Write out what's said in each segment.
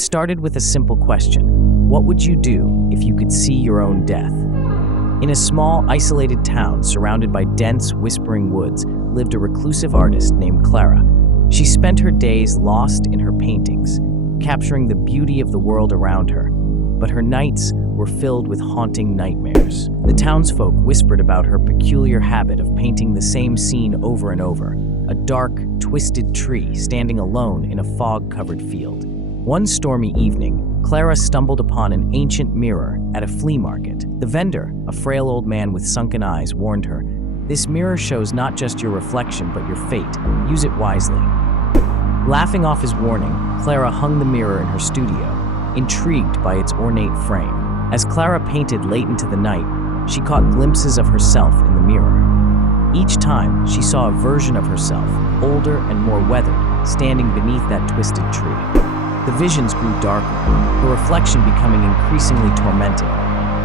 It started with a simple question: what would you do if you could see your own death? In a small, isolated town surrounded by dense, whispering woods lived a reclusive artist named Clara. She spent her days lost in her paintings, capturing the beauty of the world around her. But her nights were filled with haunting nightmares. The townsfolk whispered about her peculiar habit of painting the same scene over and over: a dark, twisted tree standing alone in a fog-covered field. One stormy evening, Clara stumbled upon an ancient mirror at a flea market. The vendor, a frail old man with sunken eyes, warned her, "This mirror shows not just your reflection, but your fate. Use it wisely." Laughing off his warning, Clara hung the mirror in her studio, intrigued by its ornate frame. As Clara painted late into the night, she caught glimpses of herself in the mirror. Each time, she saw a version of herself, older and more weathered, standing beneath that twisted tree. The visions grew darker, her reflection becoming increasingly tormenting,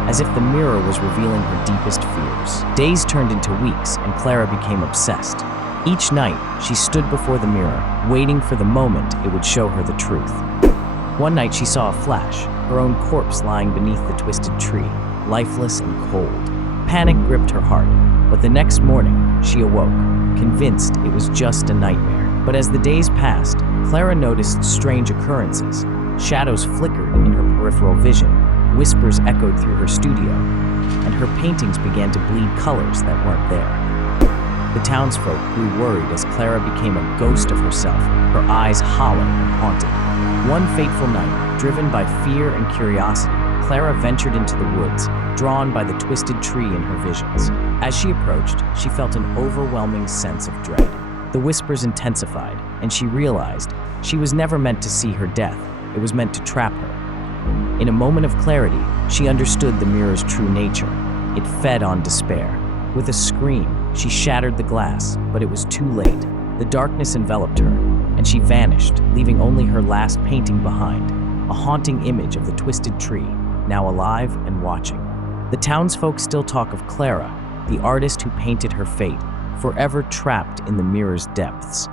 as if the mirror was revealing her deepest fears. Days turned into weeks, and Clara became obsessed. Each night, she stood before the mirror, waiting for the moment it would show her the truth. One night, she saw a flash, her own corpse lying beneath the twisted tree, lifeless and cold. Panic gripped her heart, but the next morning, she awoke, convinced it was just a nightmare. But as the days passed, Clara noticed strange occurrences. Shadows flickered in her peripheral vision, whispers echoed through her studio, and her paintings began to bleed colors that weren't there. The townsfolk grew worried as Clara became a ghost of herself, her eyes hollow and haunted. One fateful night, driven by fear and curiosity, Clara ventured into the woods, drawn by the twisted tree in her visions. As she approached, she felt an overwhelming sense of dread. The whispers intensified, and she realized she was never meant to see her death. It was meant to trap her. In a moment of clarity, she understood the mirror's true nature. It fed on despair. With a scream, she shattered the glass, but it was too late. The darkness enveloped her, and she vanished, leaving only her last painting behind, a haunting image of the twisted tree, now alive and watching. The townsfolk still talk of Clara, the artist who painted her fate, forever trapped in the mirror's depths.